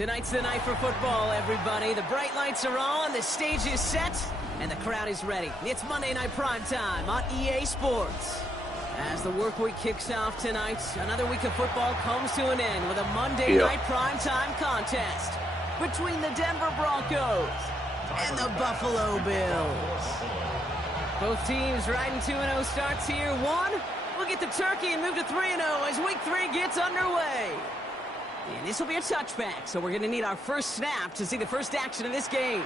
Tonight's the night for football, everybody. The bright lights are on, the stage is set, and the crowd is ready. It's Monday Night Prime Time on EA Sports. As the work week kicks off tonight, another week of football comes to an end with a Monday Night Prime Time contest between the Denver Broncos and the Buffalo Bills. Both teams riding 2-0 starts here. One will get the turkey and move to 3-0 as week 3 gets underway. And this will be a touchback, so we're going to need our first snap to see the first action of this game.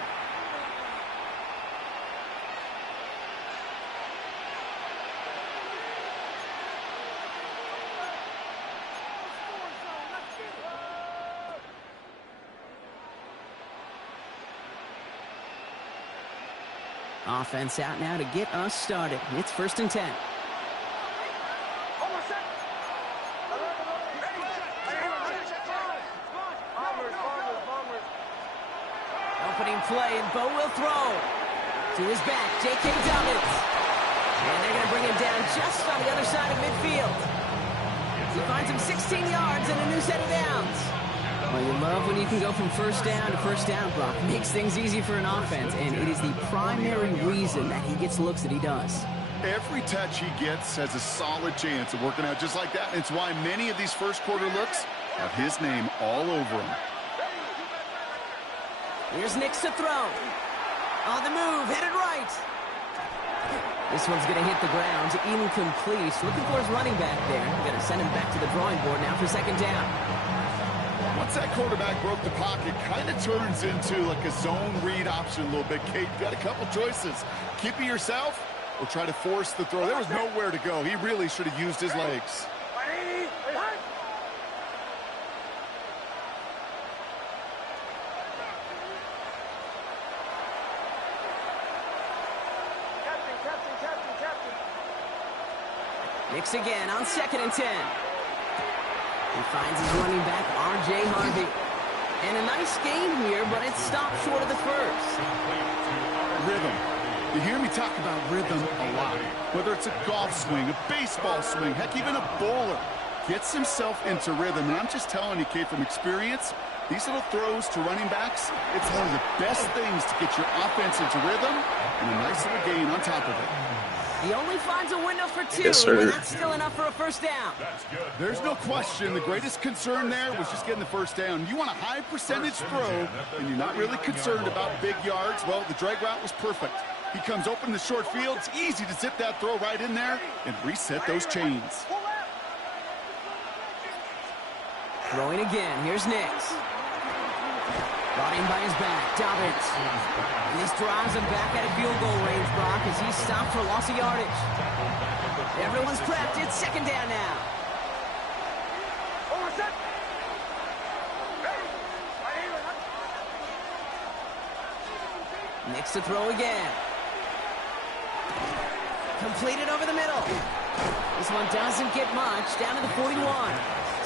Offense out now to get us started. It's 1st and 10. Opening play, and Bo will throw. To his back, J.K. Dobbins. And they're going to bring him down just on the other side of midfield. He finds him 16 yards and a new set of downs. Well, you love when you can go from first down to first down, Brock. Makes things easy for an offense, and it is the primary reason that he gets looks that he does. Every touch he gets has a solid chance of working out just like that. It's why many of these first quarter looks have his name all over them. Here's Nix to throw. On the move, headed right. This one's going to hit the ground, incomplete. Looking for his running back there. Going to send him back to the drawing board now for 2nd down. Once that quarterback broke the pocket, kind of turns into like a zone read option a little bit. Kate, got a couple choices. Keep it yourself or try to force the throw. There was nowhere to go. He really should have used his legs. Nix again on 2nd and 10. He finds his running back, R.J. Harvey. And a nice game here, but it stopped short of the first. Rhythm. You hear me talk about rhythm a lot. Whether it's a golf swing, a baseball swing, heck, even a bowler. Gets himself into rhythm. And I'm just telling you, Kate, from experience, these little throws to running backs, it's one of the best things to get your offense into rhythm and a nice little gain on top of it. He only finds a window for 2, yes, sir. and that's still enough for a first down. There's no question. The greatest concern there was just getting the first down. You want a high percentage throw, and you're not really concerned about big yards. Well, the drag route was perfect. He comes open in the short field. It's easy to zip that throw right in there and reset those chains. Throwing again. Here's Nix. Brought in by his back, Dobbins. And this drives him back at a field goal range, Brock, as he's stopped for loss of yardage. Everyone's prepped. It's 2nd down now. Nix to throw again. Completed over the middle. This one doesn't get much. Down to the 41.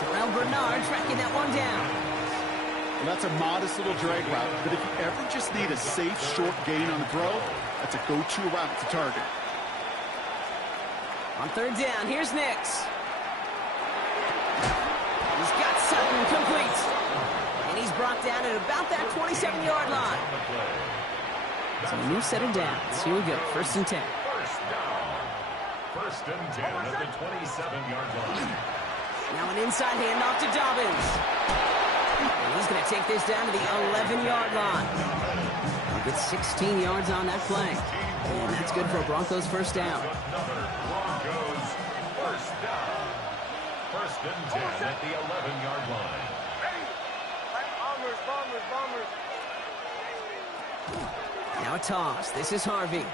Terrell Bernard tracking that one down. Well, that's a modest little drag route, but if you ever just need a safe, short gain on the throw, that's a go-to route to target. On 3rd down, here's Nix. He's got Sutton complete. And he's brought down at about that 27-yard line. So a new set of downs. Here we go, 1st and 10. First and 10 at the 27-yard line. Now an inside handoff to Dobbins. And he's going to take this down to the 11-yard line. He'll get 16 yards on that play. And that's good for a Broncos first down. Broncos first down. 1st and 10 at the 11-yard line. Now a toss. This is Harvey.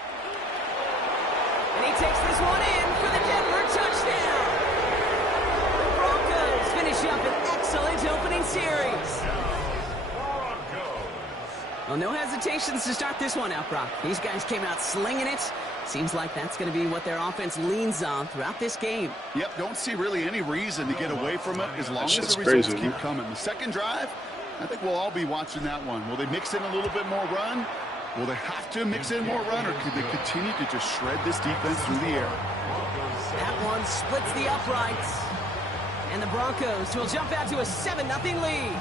And he takes this one in for the Denver touchdown. The Broncos finish up an excellent opening series. Well, no hesitations to start this one out, Brock. These guys came out slinging it. Seems like that's going to be what their offense leans on throughout this game. Yep, don't see really any reason to get away from it as long as the results keep coming. The second drive, I think we'll all be watching that one. Will they mix in a little bit more run? Will they have to mix in more run, or could they continue to just shred this defense through the air? That one splits the uprights. And the Broncos will jump out to a 7-0 lead.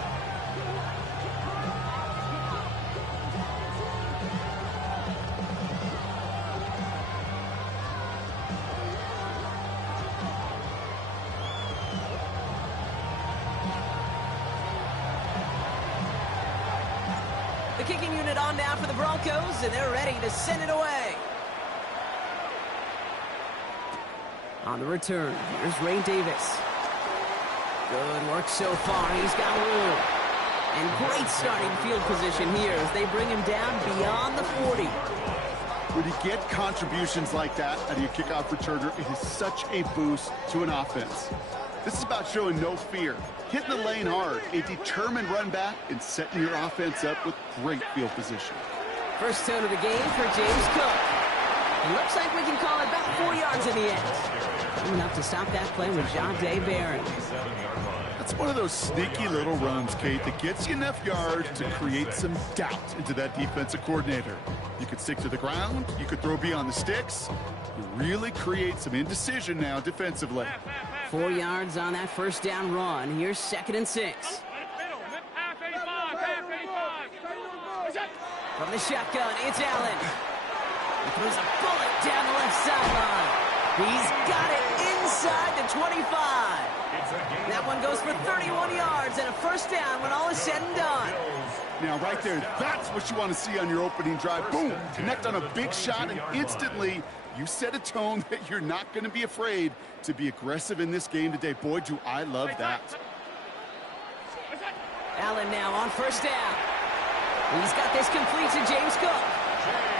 The kicking unit on now for the Broncos, and they're ready to send it away. On the return, here's Ray Davis. Good work so far. He's got room. And great starting field position here as they bring him down beyond the 40. When you get contributions like that out of your kickoff returner, it is such a boost to an offense. This is about showing no fear, hitting the lane hard, a determined run back, and setting your offense up with great field position. First tone of the game for James Cook. It looks like we can call it about 4 yards in the end. Enough to stop that play with Jahdae Barron. That's one of those sneaky little runs, Kate, that gets you enough yards to create some doubt into that defensive coordinator. You could stick to the ground. You could throw beyond the sticks. You really create some indecision now defensively. 4 yards on that first down run. Here's 2nd and 6. From the shotgun, it's Allen. He throws a bullet down the left sideline. He's got it inside the 25. That one goes for 31 yards and a first down when all is said and done. Now, right there, that's what you want to see on your opening drive. Boom! Connect on a big shot, and instantly you set a tone that you're not going to be afraid to be aggressive in this game today. Boy, do I love that. Allen now on first down. He's got this complete to James Cook.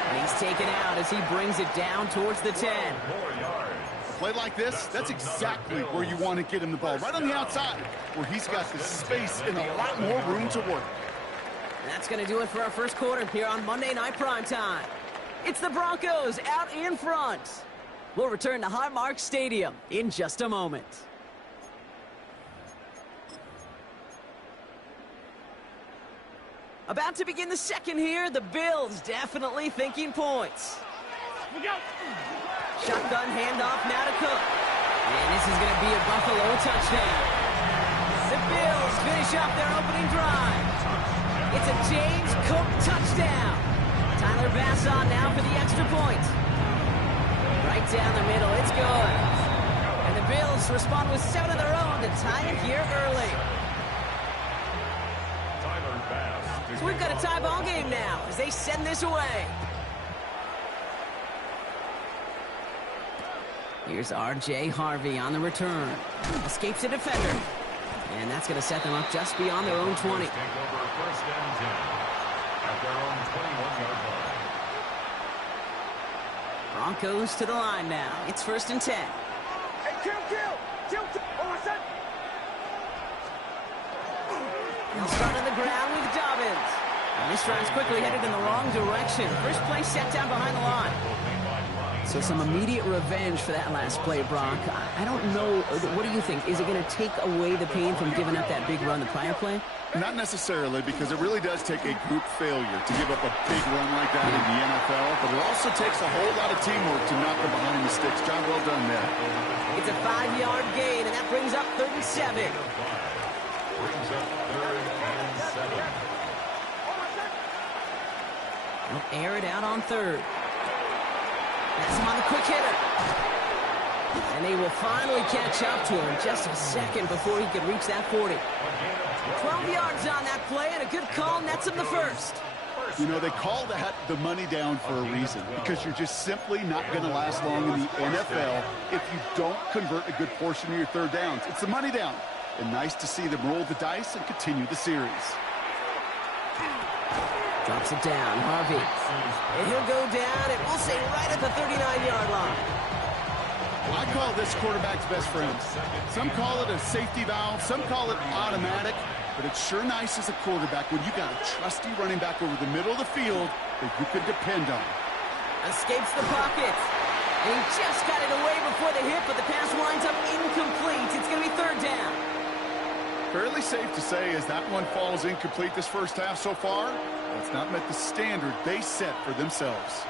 And he's taken out as he brings it down towards the 10. A play like this, that's exactly where you want to get him the ball. Right on the outside, where he's got the space and a lot more room to work. And that's going to do it for our first quarter here on Monday Night Primetime. It's the Broncos out in front. We'll return to Highmark Stadium in just a moment. About to begin the second here. The Bills definitely thinking points. Shotgun handoff now to Cook. And this is going to be a Buffalo touchdown. The Bills finish off their opening drive. It's a James Cook touchdown. Tyler Bass on now for the extra point. Right down the middle, it's good. And the Bills respond with 7 of their own to tie it here early. So we've got a tie ball game now as they send this away. Here's R.J. Harvey on the return. Escapes a defender. And that's going to set them up just beyond their own 20. Broncos to the line now. It's 1st and 10. He'll start on the ground with Dobbins. And this drive's quickly headed in the wrong direction. First play set down behind the line. So some immediate revenge for that last play, Brock. I don't know. What do you think? Is it going to take away the pain from giving up that big run the prior play? Not necessarily, because it really does take a group failure to give up a big run like that in the NFL, but it also takes a whole lot of teamwork to knock them behind the sticks. Job well done there. It's a 5-yard gain, and that brings up 3rd and 7. They'll air it out on 3rd. That's him on the quick hitter. And they will finally catch up to him just a second before he could reach that 40. 12 yards on that play, and a good call nets him the first. You know, they call that the money down for a reason, because you're just simply not going to last long in the NFL if you don't convert a good portion of your third downs. It's the money down. And nice to see them roll the dice and continue the series. Drops it down, Harvey. And he'll go down, and we'll say right at the 39-yard line. I call this quarterback's best friend. Some call it a safety valve, some call it automatic, but it's sure nice as a quarterback when you got a trusty running back over the middle of the field that you can depend on. Escapes the pocket. And he just got it away before the hit, but the pass winds up incomplete. It's going to be 3rd down. Fairly safe to say as that one falls incomplete this first half so far, it's not met the standard they set for themselves.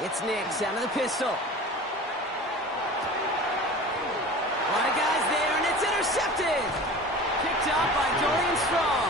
It's Nix out of the pistol. A lot of guys there, and it's intercepted. Picked up by Dorian Strong.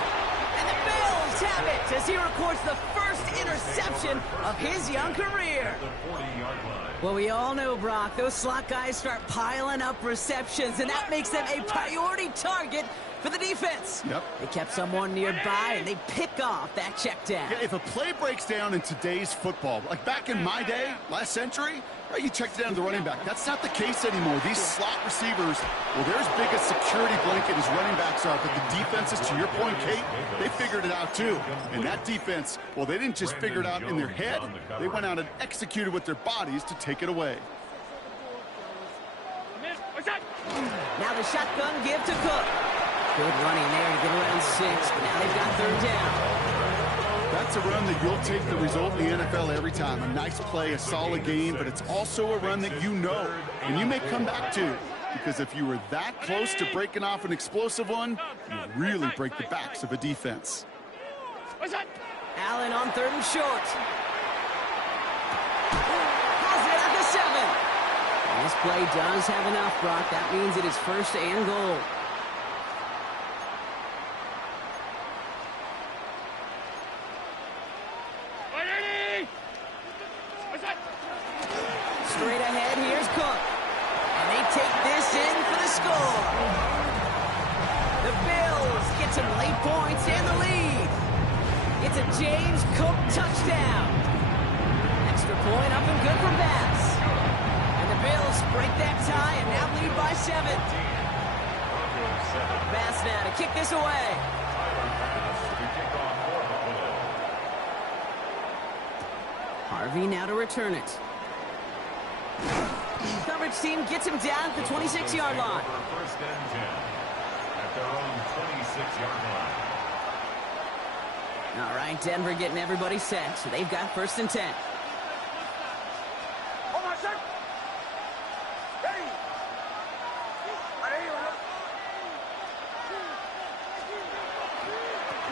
And the Bills have have it as he records the first interception of his young career. The 40-yard line. Well, we all know, Brock, those slot guys start piling up receptions, and that makes them a priority target for the defense. Yep. They kept someone nearby, and they pick off that check down. Yeah, if a play breaks down in today's football, like back in my day, last century, right, you checked down the running back. That's not the case anymore. These slot receivers, well, they're as big a security blanket as running backs are, but the defenses, to your point, Kate, they figured it out too. And that defense, well, they didn't just figure it out in their head. They went out and executed with their bodies to take it away. Now the shotgun give to Cook. Good running there to get around 6, but now they've got 3rd down. That's a run that you'll take the result in the NFL every time. A nice play, a solid game, but it's also a run that you know, and you may come back to. Because if you were that close to breaking off an explosive one, you really break the backs of a defense. Allen on 3rd and short. Has it at the 7. And this play does have enough, Brock. That means it is 1st and goal. Straight ahead, here's Cook. And they take this in for the score. The Bills get some late points and the lead. It's a James Cook touchdown. Extra point up and good for Bass. And the Bills break that tie and now lead by 7. Bass now to kick this away. Harvey now to return it. Coverage team gets him down at the 26-yard line. First and 10 at their own 26-yard line. All right, Denver getting everybody set, so they've got 1st and 10.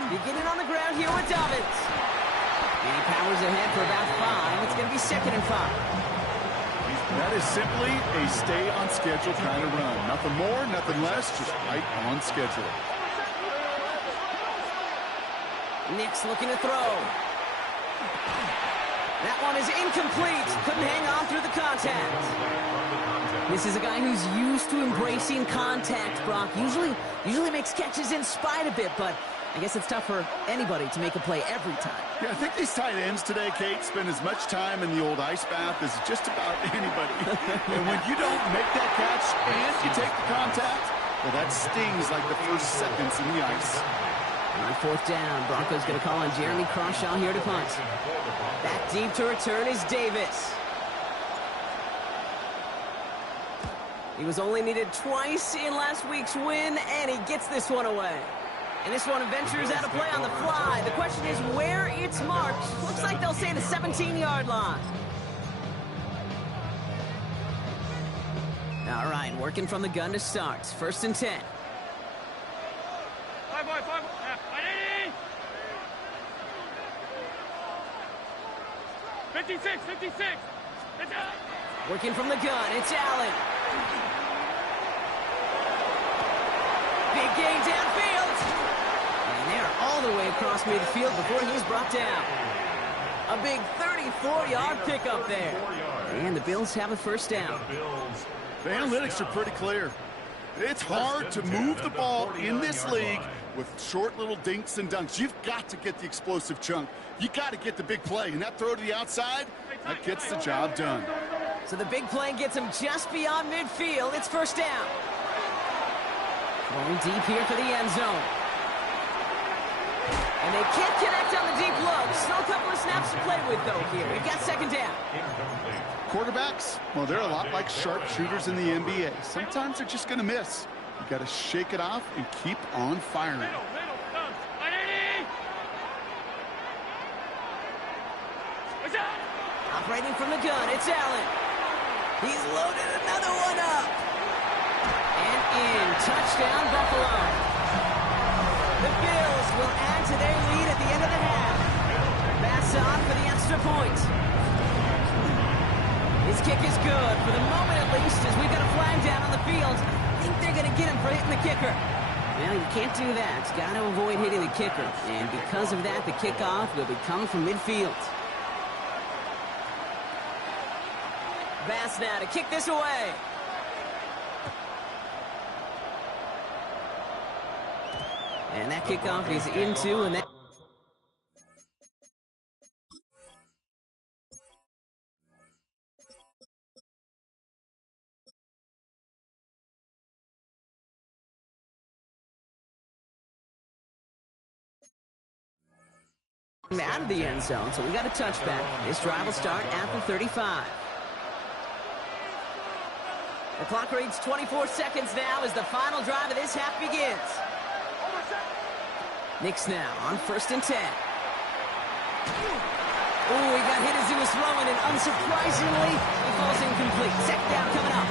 Beginning on the ground here with Dobbins. And he powers ahead for about 5. It's going to be 2nd and 5. That is simply a stay-on-schedule kind of run. Nothing more, nothing less, just right on schedule. Nick's looking to throw. That one is incomplete. Couldn't hang on through the contact. This is a guy who's used to embracing contact, Brock. Usually makes catches in spite of it, but I guess it's tough for anybody to make a play every time. Yeah, I think these tight ends today, Kate, spend as much time in the old ice bath as just about anybody. And when you don't make that catch and you take the contact, well, that stings like the first seconds in the ice. On 4th down, Broncos going to call on Jeremy Crawshaw here to punt. Back deep to return is Davis. He was only needed twice in last week's win, and he gets this one away. And this one ventures out of play on the fly. The question is where it's marked. Looks like they'll say the 17-yard line. All right, working from the gun to start. 1st and 10. 56. Working from the gun, it's Allen. Big gain downfield. And they're all the way across midfield before he's brought down. A big 34-yard pickup there. And the Bills have a 1st down. The analytics are pretty clear. It's hard to move the ball in this league with short little dinks and dunks. You've got to get the explosive chunk. You got to get the big play. And that throw to the outside, that gets the job done. So the big play gets him just beyond midfield. It's 1st down. Going deep here for the end zone. And they can't connect on the deep look. Still a couple of snaps to play with, though, here. We've got 2nd down. Quarterbacks, well, they're a lot like sharpshooters in the NBA. Sometimes they're just going to miss. You got to shake it off and keep on firing. Operating from the gun, it's Allen. He's loaded another one up. And in. Touchdown, Buffalo. The Bills will add to their lead at the end of the half. Bass on for the extra point. His kick is good, for the moment at least, as we've got a flag down on the field. I think they're going to get him for hitting the kicker. Well, you can't do that. It's got to avoid hitting the kicker. And because of that, the kickoff will be coming from midfield. Bass now to kick this away. And that kickoff is into, and that... out of the end zone, so we got a touchback. This drive will start at the 35. The clock reads 24 seconds now as the final drive of this half begins. Knicks now on 1st and 10. Oh, he got hit as he was throwing, and unsurprisingly, he falls incomplete. Second down coming up.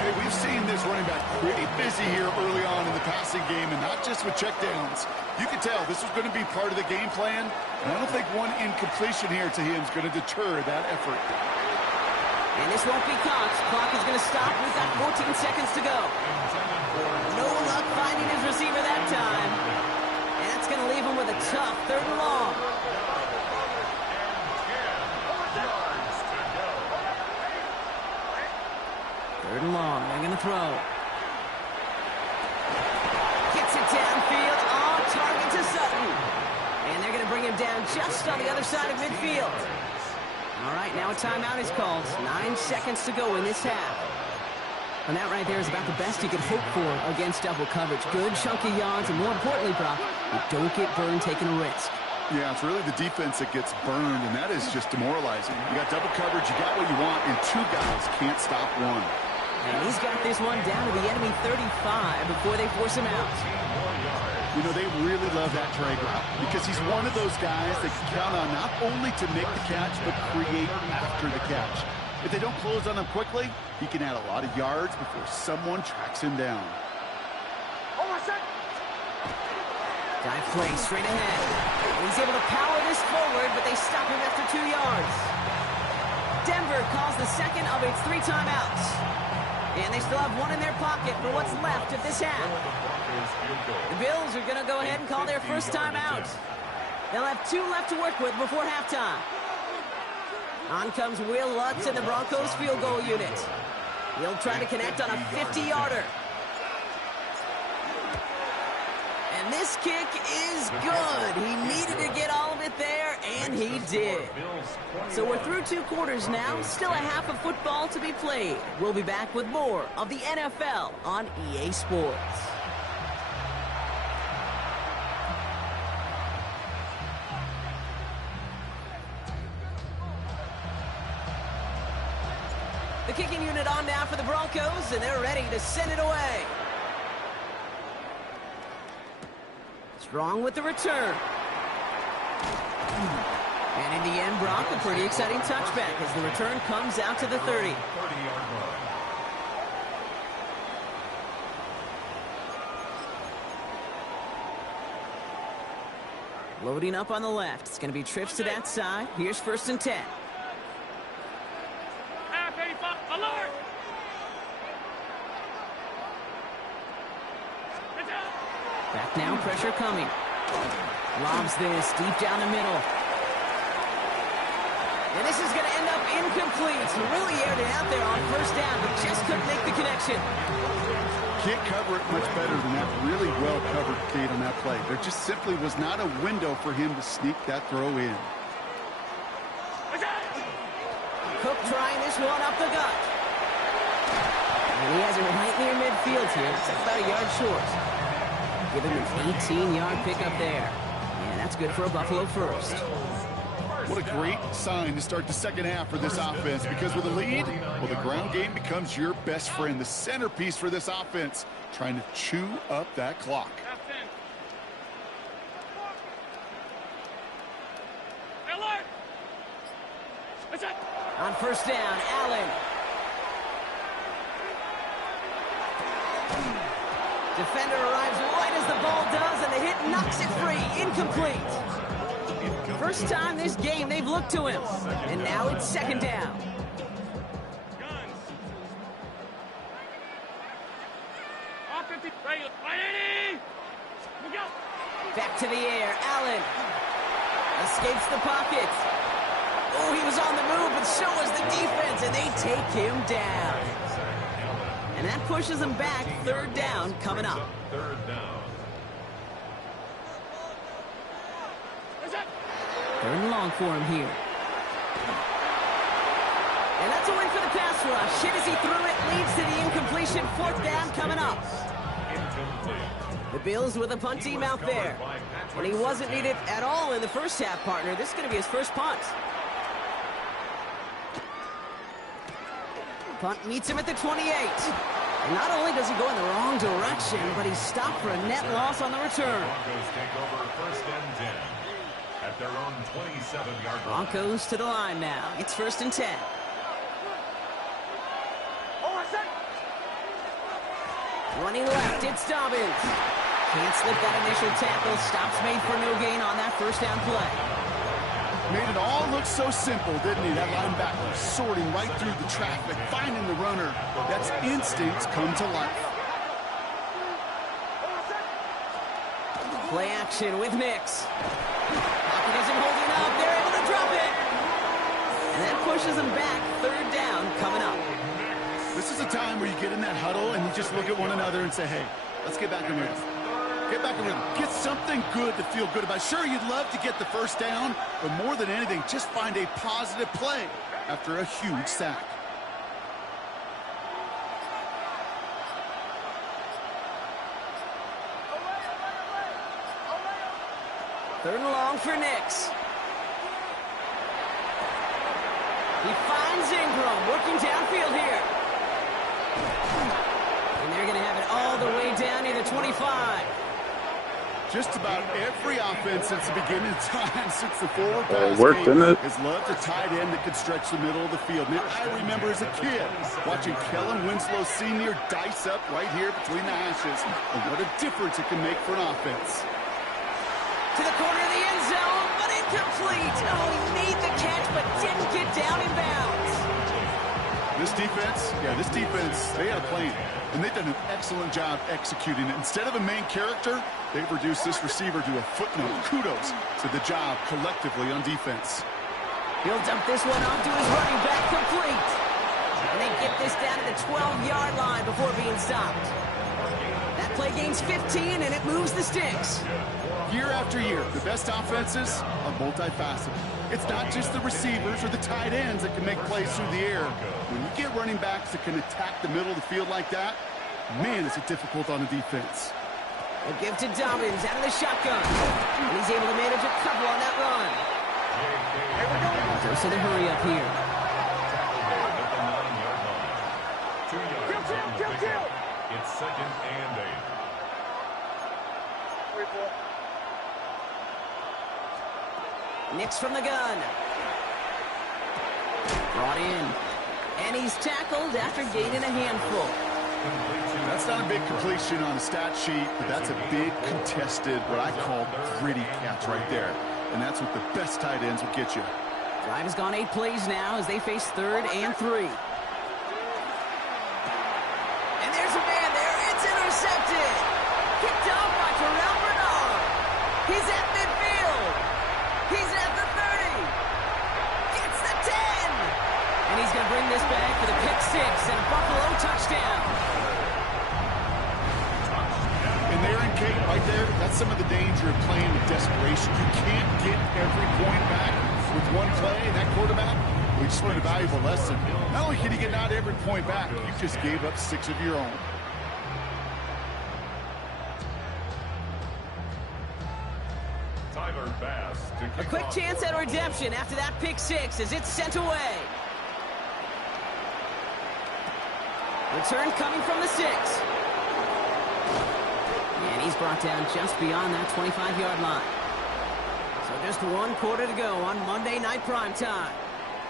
Hey, we've seen this running back pretty busy here early on in the passing game, and not just with checkdowns. You can tell this was going to be part of the game plan, and I don't think one incompletion here to him is going to deter that effort. And this won't be caught. Clock is going to stop. We've got 14 seconds to go. No luck finding his receiver that time. And that's going to leave him with a tough 3rd and long. Third and long. They're going to throw. Gets it downfield. On target to Sutton. And they're going to bring him down just on the other side of midfield. All right, now a timeout is called. 9 seconds to go in this half. And that right there is about the best you could hope for against double coverage. Good chunky yards, and more importantly, Brock, you don't get burned taking a risk. Yeah, it's really the defense that gets burned, and that is just demoralizing. You got double coverage, you got what you want, and 2 guys can't stop one. And he's got this one down to the enemy 35 before they force him out. You know, they really love that drag route because he's one of those guys they can count on not only to make the catch, but create after the catch. If they don't close on him quickly, he can add a lot of yards before someone tracks him down. Dive play straight ahead. And he's able to power this forward, but they stop him after 2 yards. Denver calls the second of its 3 timeouts. And they still have 1 in their pocket for what's left of this half. The Bills are going to go ahead and call their first timeout. They'll have 2 left to work with before halftime. On comes Will Lutz in the Broncos field goal unit. He'll try to connect on a 50-yarder. And this kick is good. He needed to get all of it there, and he did. So we're through 2 quarters now. Still a half of football to be played. We'll be back with more of the NFL on EA Sports. The kicking unit on now for the Broncos, and they're ready to send it away. Strong with the return. And in the end, Brock, a pretty exciting touchback as the return comes out to the 30. Loading up on the left. It's going to be trips to that side. Here's 1st and 10. Alert! Back now, pressure coming. Lobs this deep down the middle. And this is going to end up incomplete. Really aired it out there on 1st down, but just couldn't make the connection. Can't cover it much better than that. Really well covered, Kate, on that play. There just simply was not a window for him to sneak that throw in. Cook trying this one up the gut. And he has it right near midfield here. It's about a yard short. Give him an 18-yard pickup there. And that's good for a Buffalo first. What a great sign to start the second half for this offense, because with a lead, well, the ground game becomes your best friend, the centerpiece for this offense, trying to chew up that clock. On 1st down, Allen. Defender arrives right as the ball does, and the hit knocks it free. Incomplete. First time this game they've looked to him. And now it's 2nd down. 50. Ready. 180. We go. Back to the air. Allen escapes the pocket. Oh, he was on the move, but so was the defense, and they take him down. And that pushes him back. Third down coming up. Third down. Third and long for him here. And that's a win for the pass rush. Hit as he threw it, leads to the incompletion. Fourth down coming up. The Bills with a punt team out there. And he wasn't needed at all in the first half, partner. This is going to be his first punt. Punt meets him at the 28. And not only does he go in the wrong direction, but he's stopped for a net loss on the return. Broncos take over first and 10 at their own 27-yard line. Broncos to the line now. It's first and 10. Running left, it's Dobbins. Can't slip that initial tackle. Stops made for no gain on that first down play. Made it all look so simple, didn't he? That linebacker sorting right through the traffic, finding the runner. That's instincts come to life. Play action with Nix. Pocket isn't holding up. They're able to drop it. And that pushes them back. Third down coming up. This is a time where you get in that huddle and you just look at one another and say, hey, let's get back in rhythm. Get back in rhythm. Get something good to feel good about. Sure, you'd love to get the first down, but more than anything, just find a positive play after a huge sack. Third and long for Nix. He finds Ingram working downfield here. And they're going to have it all the way down near the 25. Just about every offense since the beginning of time, since the forward pass worked, game, didn't it? has loved a tight end that could stretch the middle of the field. Now, I remember as a kid watching Kellen Winslow Sr. dice up right here between the hashes. And what a difference it can make for an offense. To the corner of the end zone, but incomplete. Oh, he made the catch, but didn't get down in bounds. This defense, they had a plan. And they've done an excellent job executing it. Instead of a main character, they've reduced this receiver to a footnote. Kudos to the job collectively on defense. He'll dump this one off to his running back, complete. And they get this down to the 12-yard line before being stopped. That play gains 15, and it moves the sticks. Year after year, the best offenses are multifaceted. It's not just the receivers or the tight ends that can make plays through the air. When you get running backs that can attack the middle of the field like that, man, is it difficult on a defense. A give to Dobbins out of the shotgun. And he's able to manage a couple on that run. Goes to the hurry up here. It's second and 8. Nix from the gun. Brought in. And he's tackled after gaining a handful. That's not a big completion on a stat sheet, but that's a big contested, what I call gritty catch right there. And that's what the best tight ends will get you. Drive has gone 8 plays now as they face 3rd and 3. And there's a man there. It's intercepted. Kicked off by Terrell Bernard. He's at midfield. He's at the 30. Gets the 10. And he's going to bring this back for the pick 6 and a Buffalo touchdown. And there in Kate, right there, that's some of the danger of playing with desperation. You can't get every point back with one play. And that quarterback, we just learned a valuable lesson. Not only can you get not every point back, you just gave up 6 of your own. A quick chance at redemption after that pick 6 as it's sent away. Return coming from the 6. And he's brought down just beyond that 25-yard line. So just 1 quarter to go on Monday Night Primetime.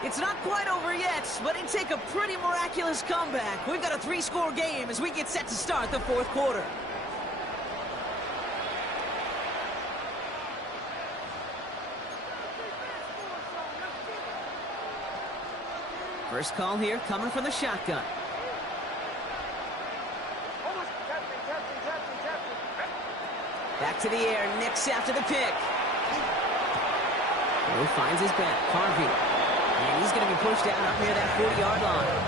It's not quite over yet, but it'd take a pretty miraculous comeback. We've got a 3-score game as we get set to start the 4th quarter. First call here coming from the shotgun. Back to the air, nicks after the pick. Lowe finds his back, Harvey. And he's going to be pushed out up near that 40-yard line.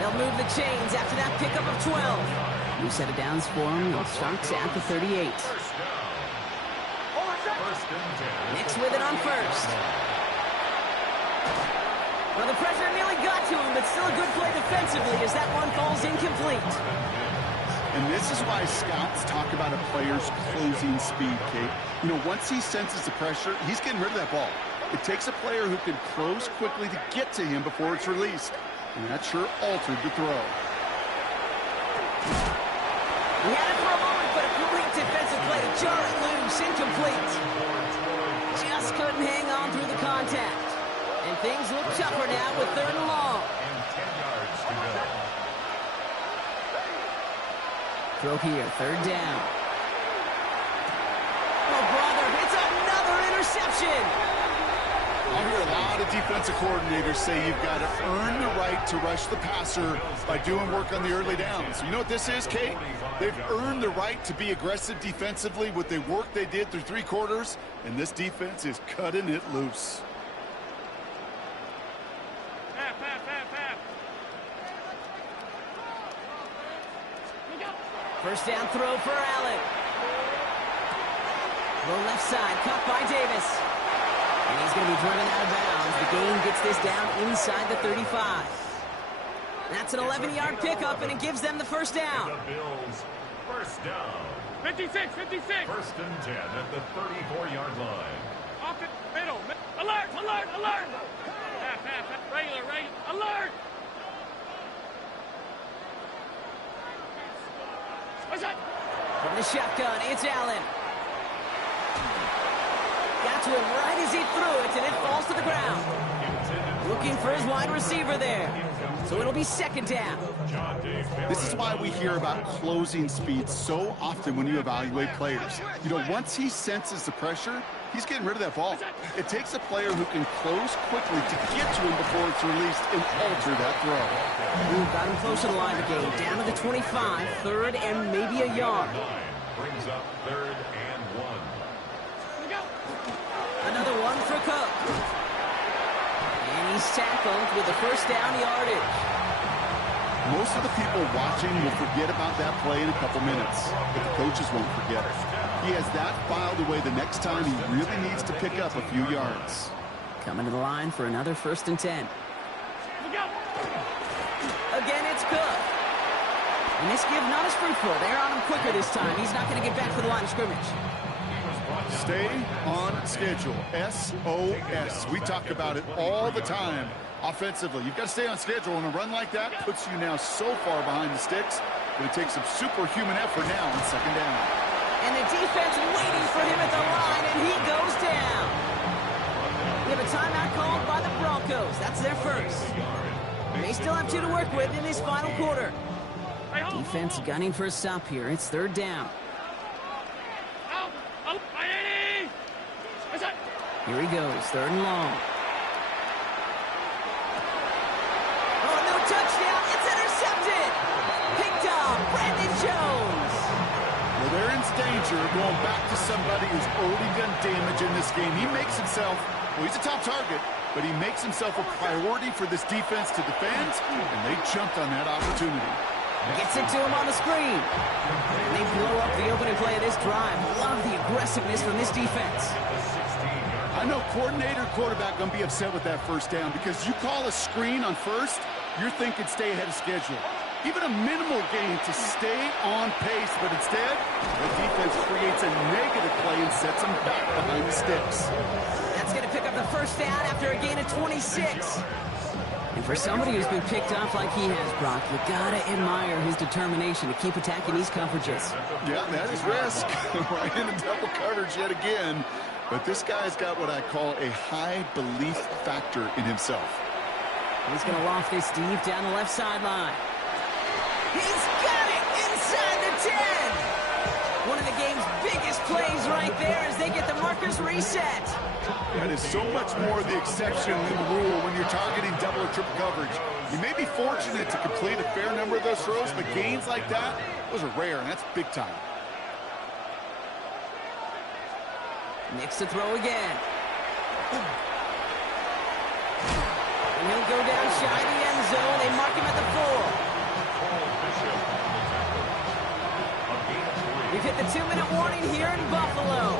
They'll move the chains after that pickup of 12. New set of downs for him. They'll start at the 38. Nicks with it on first. Well, the pressure nearly got to him, but still a good play defensively as that one falls incomplete. And this is why scouts talk about a player's closing speed, Kate. You know, once he senses the pressure, he's getting rid of that ball. It takes a player who can close quickly to get to him before it's released. And that sure altered the throw. He had it for a moment, but a great defensive play to jar it loose, incomplete. Just couldn't hang on through the contact. And things look tougher now with 3rd and long. And 10 yards to go. Throw here, 3rd down. Oh, brother, it's another interception. I hear a lot of defensive coordinators say you've got to earn the right to rush the passer by doing work on the early downs. You know what this is, Kate? They've earned the right to be aggressive defensively with the work they did through 3 quarters, and this defense is cutting it loose. First down throw for Allen. Low left side, caught by Davis. And he's going to be driven out of bounds. The gain gets this down inside the 35. That's an 11-yard pickup, and it gives them the first down. The Bills, first down. 56, 56. First and 10 at the 34-yard line. Off it, middle. Alert, alert, alert. Half, regular, alert. What's that? From the shotgun, it's Allen. Got to him right as he threw it, and it falls to the ground. Looking for his wide receiver there. So it'll be 2nd down. This is why we hear about closing speed so often when you evaluate players. You know, once he senses the pressure, he's getting rid of that ball. It takes a player who can close quickly to get to him before it's released and alter that throw. Ooh, got him close to the line of the game. Down to the 25, 3rd and maybe a yard. Brings up 3rd and 1. Another one for Cook. And he's tackled with the first down yardage. Most of the people watching will forget about that play in a couple minutes, but the coaches won't forget it. He has that filed away the next time he really needs to pick up a few yards. Coming to the line for another 1st and 10. Again, it's Cook. And this give not as fruitful. They're on him quicker this time. He's not going to get back to the line of scrimmage. Stay on schedule. SOS. We talk about it all the time. Offensively, you've got to stay on schedule, and a run like that puts you now so far behind the sticks that it takes some superhuman effort now on 2nd down. And the defense waiting for him at the line, and he goes down. We have a timeout called by the Broncos. That's their first. They still have 2 to work with in this final quarter. Defense gunning for a stop here. It's 3rd down. Here he goes, 3rd and long. Oh, no touchdown. It's intercepted. Picked off Brandon Jones. Well, they're in danger of going back to somebody who's already done damage in this game. He makes himself, well, he's a top target, but he makes himself a priority for this defense to defend, and they jumped on that opportunity. Gets it to him on the screen. And they blow up the opening play of this drive. Love the aggressiveness from this defense. I know coordinator quarterback going to be upset with that first down because you call a screen on first, you're thinking stay ahead of schedule. Even a minimal gain to stay on pace, but instead, the defense creates a negative play and sets them back behind the sticks. That's going to pick up the first down after a gain of 26. And for somebody who's been picked off like he has, Brock, you gotta admire his determination to keep attacking these coverages. Yeah, that is risk. Right in the double coverage yet again. But this guy's got what I call a high belief factor in himself. He's going to loft this deep down the left sideline. He's got it inside the 10. One of the game's biggest plays right there as they get the markers reset. That is so much more the exception than the rule when you're targeting double or triple coverage. You may be fortunate to complete a fair number of those throws, but gains like that, those are rare, and that's big time. Makes the throw again. And he'll go down shy of the end zone. They mark him at the 4. We've hit the 2-minute warning here in Buffalo.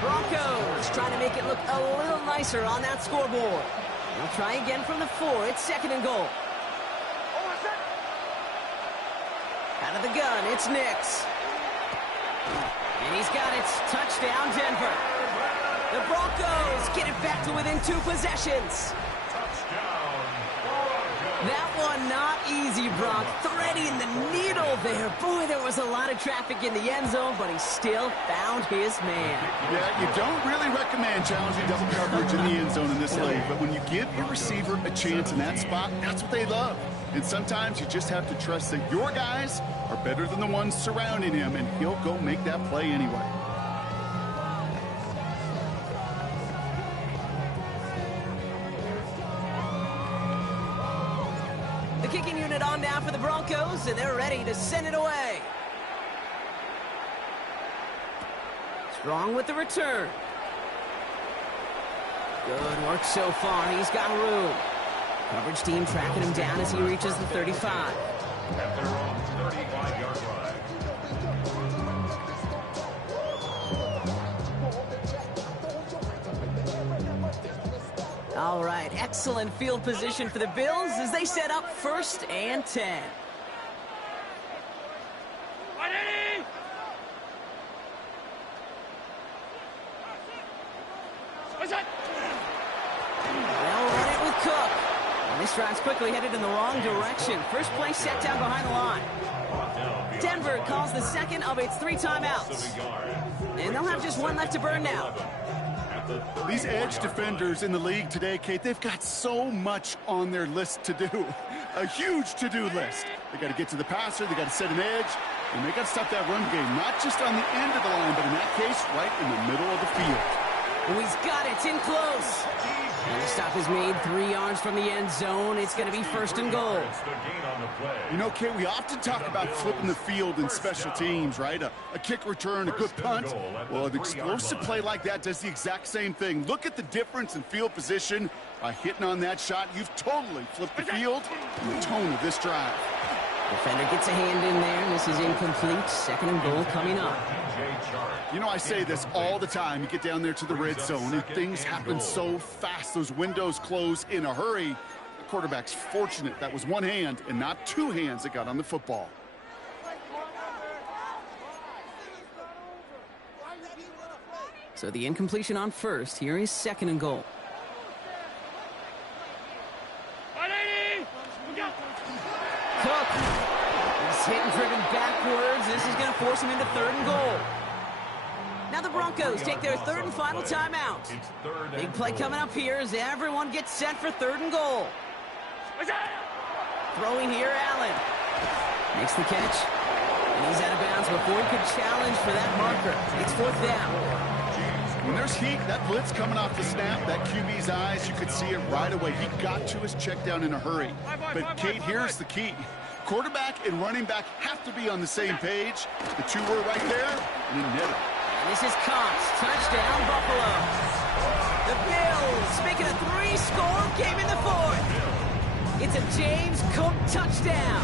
Broncos trying to make it look a little nicer on that scoreboard. They'll try again from the 4. It's 2nd and goal. Out of the gun, it's Nix. And he's got it. Touchdown, Denver. The Broncos get it back to within 2 possessions. That one not easy, Brock. Threading the needle there. Boy, there was a lot of traffic in the end zone, but he still found his man. Yeah, you don't really recommend challenging double coverage in the end zone in this league, but when you give your receiver a chance in that spot, that's what they love. And sometimes you just have to trust that your guys are better than the ones surrounding him, and he'll go make that play anyway. The kicking unit on now for the Broncos, and they're ready to send it away. Strong with the return. Good work so far. He's got room. Coverage team tracking him down as he reaches the 35. At their own 35-yard line. All right, excellent field position for the Bills as they set up 1st and 10. They'll run it with Cook. And this drive's quickly headed in the wrong direction. First play set down behind the line. Denver calls the 2nd of its 3 timeouts. And they'll have just 1 left to burn now. These edge defenders in the league today, Kate, they've got so much on their list to do. A huge to-do list. They got to get to the passer, they got to set an edge, and they got to stop that run game, not just on the end of the line, but in that case, right in the middle of the field. Oh, he's got it. It's in close. And the stop is made 3 yards from the end zone. It's going to be 1st and goal. You know, Kate, we often talk about flipping the field in special teams, right? A kick return, a good punt. Well, an explosive play like that does the exact same thing. Look at the difference in field position. By hitting on that shot, you've totally flipped the field and the tone of this drive. Defender gets a hand in there, and this is incomplete. 2nd and goal coming up. You know, I say this all the time. You get down there to the red zone, and things happen so fast. Those windows close in a hurry. The quarterback's fortunate that was 1 hand and not 2 hands that got on the football. So the incompletion on 1st. Here is 2nd and goal. Cook is hit and driven backwards. This is going to force him into 3rd and goal. Now the Broncos take their 3rd and final timeout. Big play coming up here as everyone gets set for 3rd and goal. Throwing here, Allen. Makes the catch. And he's out of bounds before he could challenge for that marker. It's 4th down. When there's heat, that blitz coming off the snap, that QB's eyes, you could see it right away. He got to his check down in a hurry. But, Kate, here's the key. Quarterback and running back have to be on the same page. The 2 were right there, and then net it. And this is Cox. Touchdown, Buffalo. The Bills making a 3-score game in the 4th. It's a James Cook touchdown.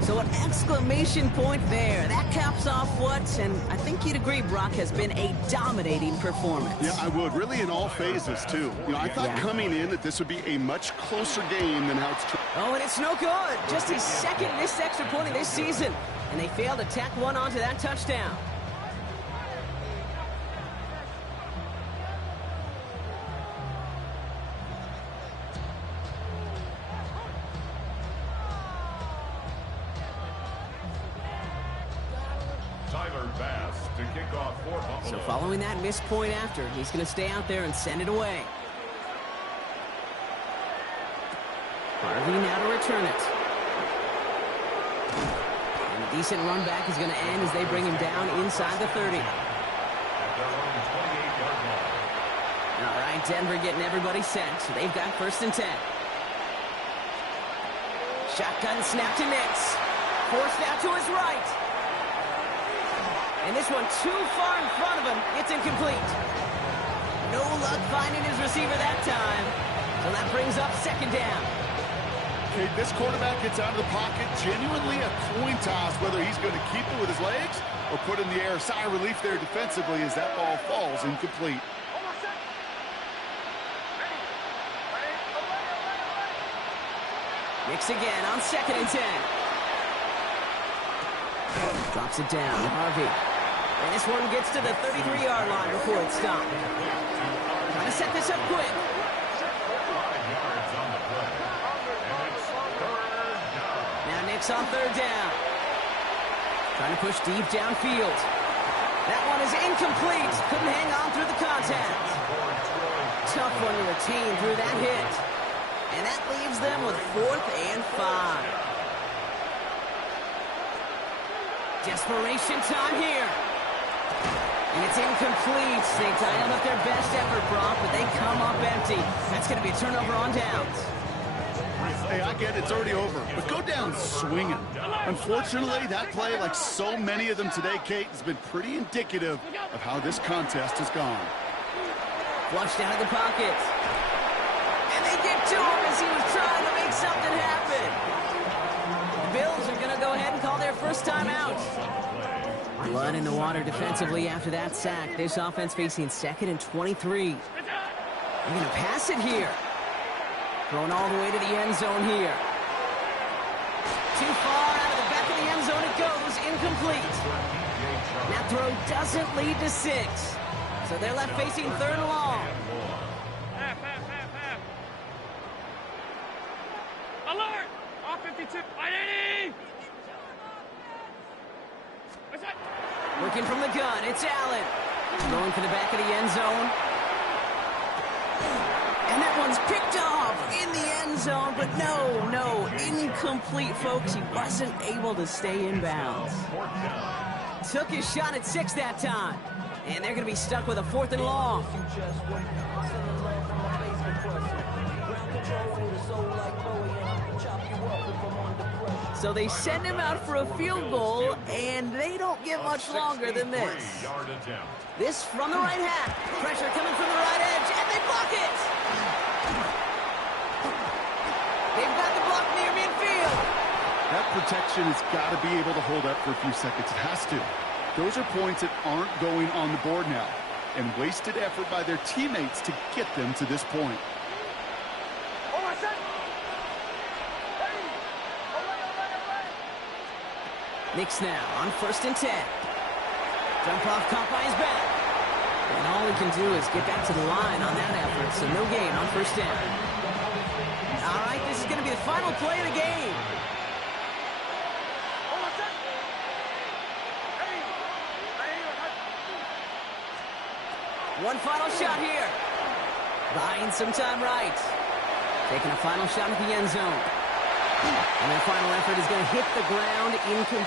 So an exclamation point there. That caps off what, and I think you'd agree, Brock, has been a dominating performance. Yeah, I would. Really in all phases, too. You know, I thought coming in that this would be a much closer game than how it's... Oh, and it's no good. Just his 2nd missed extra point of this season. And they failed to tack one onto that touchdown. To kick off for Buffalo. So following that missed point after, he's going to stay out there and send it away. Harvey now to return it. And a decent run back is going to end as they bring him down inside the 30. All right, Denver getting everybody set. So they've got 1st and 10. Shotgun snap to Nix. Forced out to his right. And this one too far in front of him. It's incomplete. No luck finding his receiver that time. So that brings up second down. Okay, this quarterback gets out of the pocket. Genuinely a coin toss whether he's going to keep it with his legs or put in the air. Sigh of relief there defensively as that ball falls incomplete. Knicks again on 2nd and 10. Drops it down, Harvey. And this one gets to the 33-yard line before it's stopped. Trying to set this up quick. 5 yards on the play. And it's third down. Now Knicks on 3rd down. Trying to push deep downfield. That one is incomplete. Couldn't hang on through the contact. Tough one to retain through that hit. And that leaves them with 4th and 5. Desperation time here. And it's incomplete. They dialed up their best effort, Brock, but they come up empty. That's going to be a turnover on downs. Hey, I get it's already over, but go down swinging. Unfortunately, that play, like so many of them today, Kate, has been pretty indicative of how this contest has gone. Flushed out of the pocket. And they get to him as he was trying to make something happen. The Bills are going to go ahead and call their first time out. Blood in the water defensively after that sack. This offense facing 2nd and 23. They're going to pass it here. Thrown all the way to the end zone here. Too far out of the back of the end zone it goes. Incomplete. That throw doesn't lead to 6. So they're left facing 3rd and long. Half. Alert! Off 52. 180! What's that? Working from the gun, it's Allen. Throwing for the back of the end zone. And that one's picked off in the end zone, but no, incomplete, folks. He wasn't able to stay in bounds. Took his shot at 6 that time. And they're going to be stuck with a 4th and long. So they send him out for a field goal, and they don't get much longer than this. This from the right half. Pressure coming from the right edge, and they block it. They've got the block near midfield. That protection has got to be able to hold up for a few seconds. It has to. Those are points that aren't going on the board now, and wasted effort by their teammates to get them to this point. Knicks now on 1st and 10. Jump off caught by his back. And all he can do is get back to the line on that effort, so no gain on 1st down. All right, this is going to be the final play of the game. One final shot here. Buying some time right. Taking a final shot at the end zone. And their final effort is going to hit the ground incomplete.